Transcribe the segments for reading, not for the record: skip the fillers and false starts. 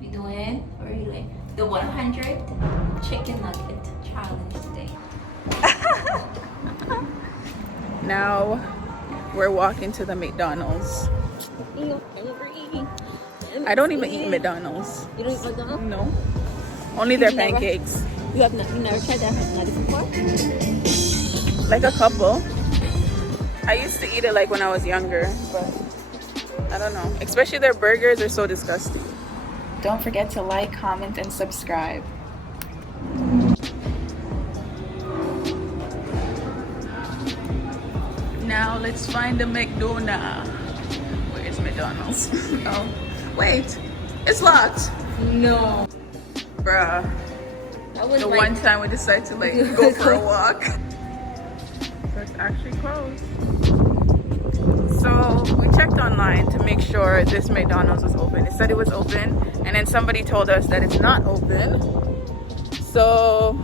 We doing, or are you doing the 100 chicken nugget challenge today? Now we're walking to the McDonald's. I'm hungry. I don't even eat McDonald's. You don't eat McDonald's? No. Only their You never- pancakes. You never tried that nugget before? Like a couple. I used to eat it like when I was younger, but I don't know. Especially their burgers are so disgusting. Don't forget to like, comment, and subscribe. Now let's find the McDonald's. Where's McDonald's? Oh, wait, it's locked. No. Bruh. That was The like, one time we decided to like go for a walk. So it's actually closed. So we checked online to make sure this McDonald's was open. It said it was open, and then somebody told us that it's not open. So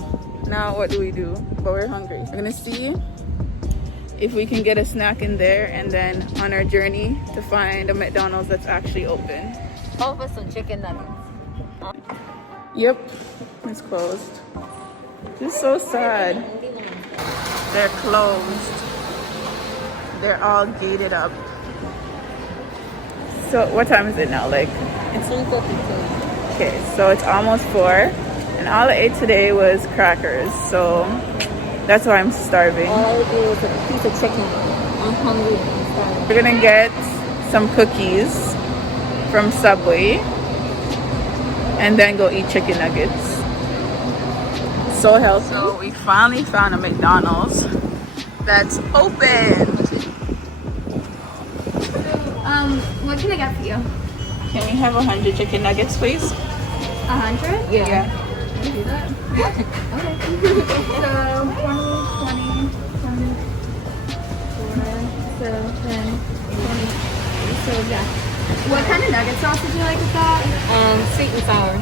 now what do we do? But we're hungry. We're gonna see if we can get a snack in there, and then on our journey to find a McDonald's that's actually open. all of us some chicken nuggets. Yep, it's closed. This is so sad. They're closed. They're all gated up. So what time is it now? Like, It's 1:52. okay, so it's almost 4, and all I ate today was crackers. So that's why I'm starving. All I would do is a piece of chicken. I'm hungry. I'm starving. We're gonna get some cookies from Subway and then go eat chicken nuggets. So healthy. So we finally found a McDonald's that's open. What can I get for you? Can we have 100 chicken nuggets, please? 100? Yeah. Can you do that? Okay. So, 20, 24, 7, 20. So, yeah. What kind of nugget sauce would you like with that? Sweet and sour.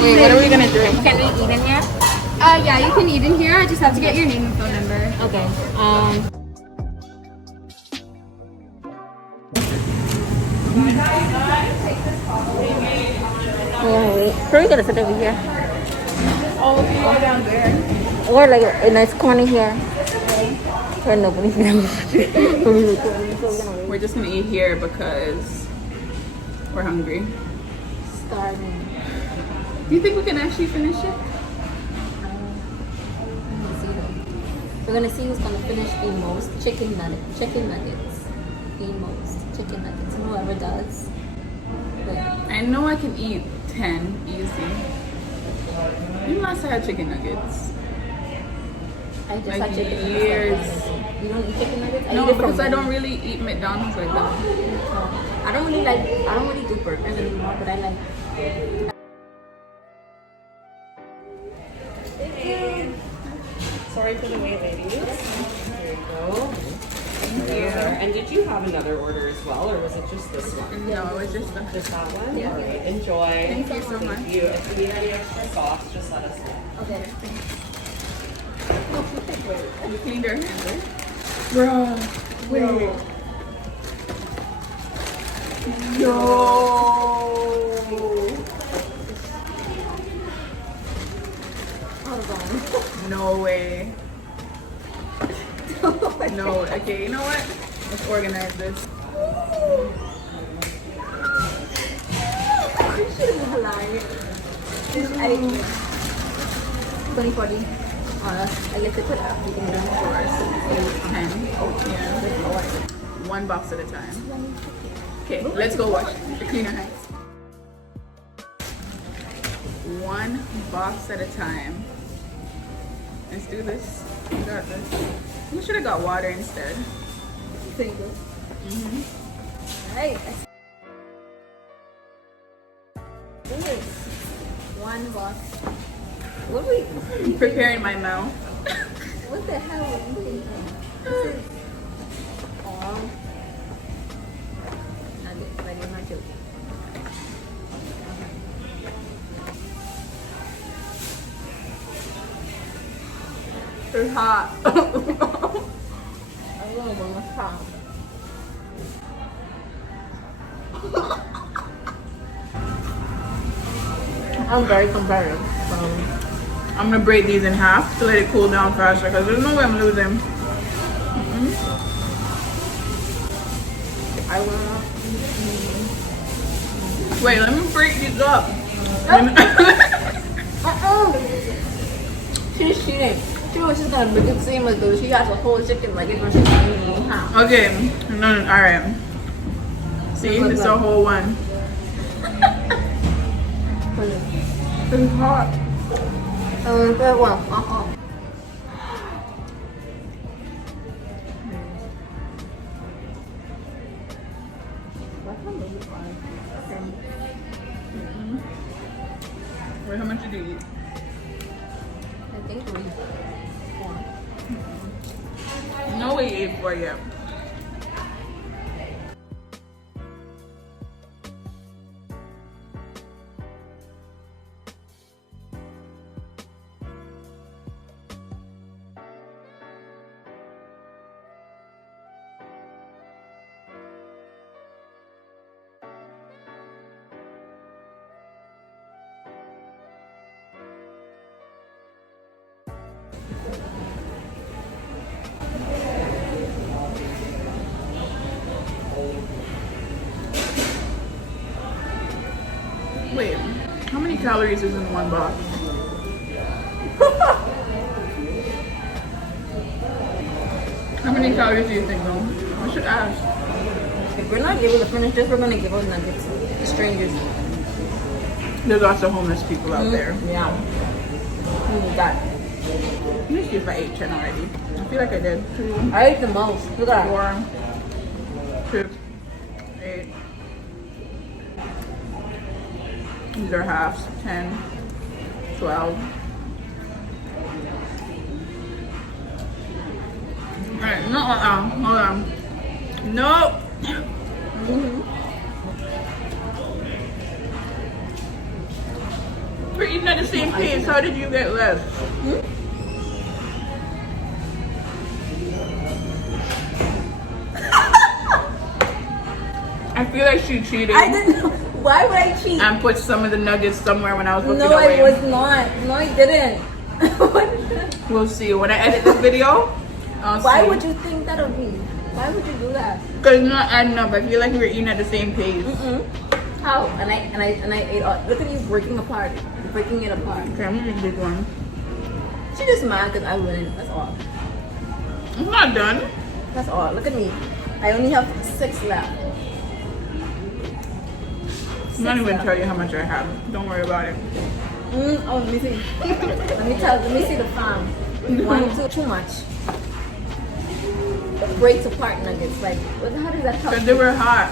Wait, what are we gonna drink? Can we eat in here? Yeah, you can eat in here. I just have to get your name and phone number. Okay. Yeah, wait. So we're gonna sit over here. Oh, we go down there. Or like a nice corner here. Where nobody's gonna We're just gonna eat here because we're hungry. starving. Do you think we can actually finish it? We're gonna see who's gonna finish the most chicken nuggets. The most chicken nuggets. And whoever does. But I know I can eat 10 easy. When last I had chicken nuggets? I just Like had chicken nuggets. years. You don't eat chicken nuggets? No, eat it because from I don't really eat McDonald's like that. I don't really do burgers anymore, but I like. Sorry for the wait, ladies. There you go. And did you have another order as well, or was it just this one? No, it was just the Just that one? All right, enjoy. Thank you so much. Thank you. If you need any extra sauce, just let us know. Okay. You cleaned your hands, right? Bro, wait. No way. No, okay, you know what? Let's organize this. I 2040. I guess they put up. You can do Of course. 10. Yeah. One box at a time. Okay, let's go wash. Clean your hands. One box at a time. Let's do this. You got this. We should have got water instead. Single. Alright. One box. What are we Preparing my mouth. What the hell are you thinking? This is It's hot. I don't know what's hot. I'm very competitive. I'm gonna break these in half to let it cool down faster because there's no way I'm losing. I wanna. Wait, let me break these up. She's cheating. She was just gonna make it seem like though she has a whole chicken like it was just half. Okay, no, alright. See, it's a whole one. It's hot. That one. Wait, how much did you eat? I think we. No, we ate 4 yet. Wait, how many calories is in one box? How many calories do you think, though? I should ask. If we're not able to finish this, we're gonna give us nuggets to strangers. There's lots of homeless people out there. Yeah. We need that. Let me see if I ate 10 already. I feel like I did. 2, I ate the most. Look at that. 4, 6, 8. These are halves. 10, 12. Alright, no, hold on. No! We're eating at the same pace. How did you get less? I feel like she cheated. I didn't know. Why would I cheat? And put some of the nuggets somewhere when I was looking No, away. I was not. No, I didn't. We'll see. When I edit this video, I'll Why see. would you think that of me? Why would you do that? Because it's not adding up. I feel like we were eating at the same pace. How? And I ate all. Look at you breaking apart. Breaking it apart. Okay, I'm gonna eat this one. She just mad because I win. That's all. I'm not done. That's all. Look at me. I only have 6 left. I'm not even tell you how much I have. Don't worry about it. Oh, let me see. Let me see the farm. 1, 2, too much. It breaks apart nuggets. Like, how does that help? Because they were hot.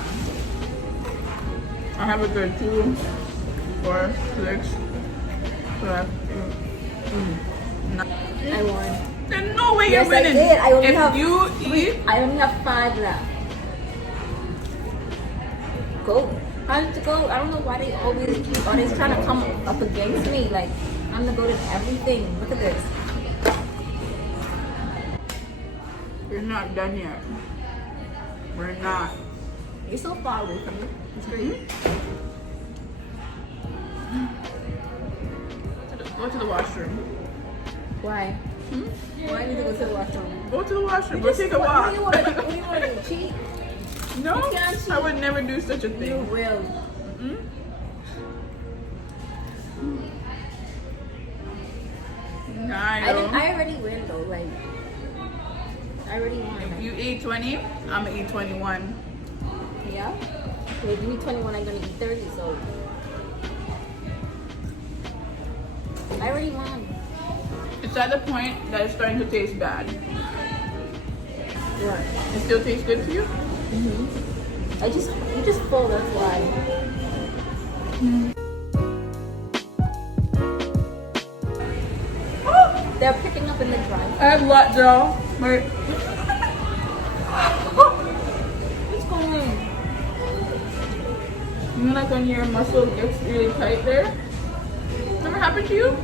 I have a good 2, 4, 6, 7, 8, 9. I won. There's no way Yes, you're winning. I did. I only if have you eat, I only have 5 left. Go. How did it go? I don't know why they always trying to come up against me. Like, I'm the go to everything. Look at this. you're not done yet. We're not. You're so far away from me. It's great. Go to the washroom. Why? Why do you go to the washroom? Go to the washroom. Go take a walk. What do you want to do? Cheat? No, You can't cheat. I would never do such a You thing. will. I already win though. Like, I already won. If you eat 20, I'm gonna eat 21. Yeah. If you eat 21, I'm gonna eat 30. So I already won. It's at the point that it's starting to taste bad. What? It still tastes good to you? You just full. That's why. They're picking up in the drive. I have lots, y'all. Wait. What's going on? You know, like when your muscle gets really tight there? Never happened to you?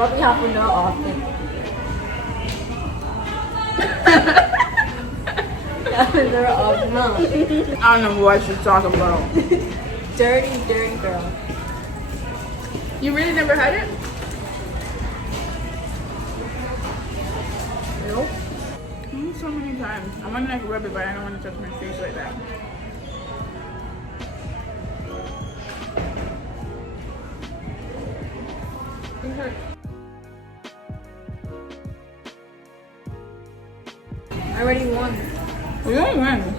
probably happen there often. Happen there often. No. I don't know what you're talking about. Dirty girl. You really never had it? Nope. So many times. I want to like rub it, but I don't want to touch my face like that. It hurts. I already won. You don't win.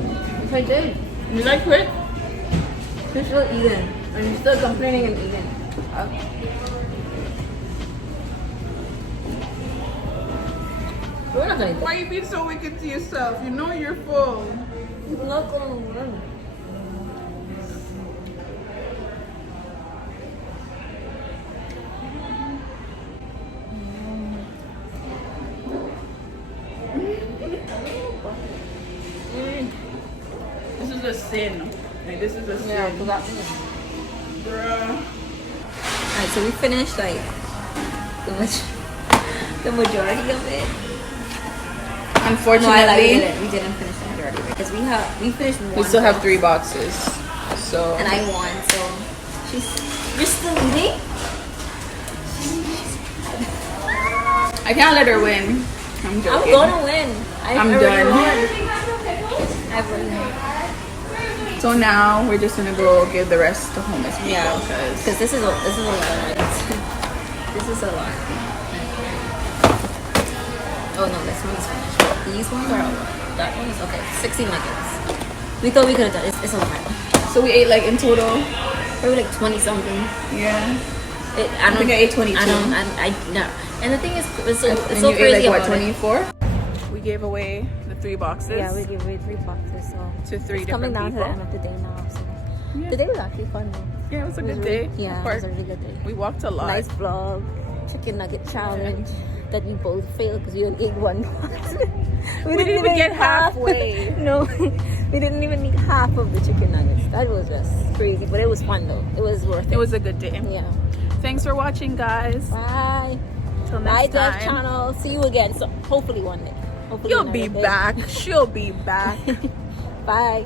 Yes, I did. You like quit? You're still eating. And you're still complaining and eating. We're not gonna eat Why you being so wicked to yourself? You know you're full. this. I'm not gonna win. This is a sin. Like, this is a sin. Yeah, because that. Bruh. Alright, so we finished like the majority of it. Unfortunately, No, I lied. We didn't finish the majority of it because we finished one. we still have box, 3 boxes. So and I won. So you're still eating. I can't let her win. I'm I'm joking. gonna win. I'm already done. won. I've won. So now we're just gonna go give the rest to homeless people. Yeah, Because because this is a lot. This is a lot. Oh no, this one's finished. But these ones are a lot. That one is okay. 60 nuggets. We thought we could have done. It's a lot. so we ate like in total. Probably like 20 something. Yeah. I think I ate 22. I no. And the thing is, it's so And so you crazy ate like what, about it. 24? We gave away the 3 boxes. Yeah, we gave away 3 boxes. So to 3 it's coming different down to the people. end of the day now. So Yeah. the day was actually fun though. Yeah, it was a It was good really- day. Yeah, it was a really good day. We walked a lot. Nice vlog, chicken nugget challenge that we both failed because we only ate one box. we didn't even get eat half. halfway. No, we didn't even eat half of the chicken nuggets. That was just crazy, but it was fun though. It was worth it. It was a good day. Yeah. Thanks for watching, guys. Bye. Till Bye, next Dev time. channel. See you again. So hopefully one day. Hopefully You'll another be day. back. She'll be back. Bye.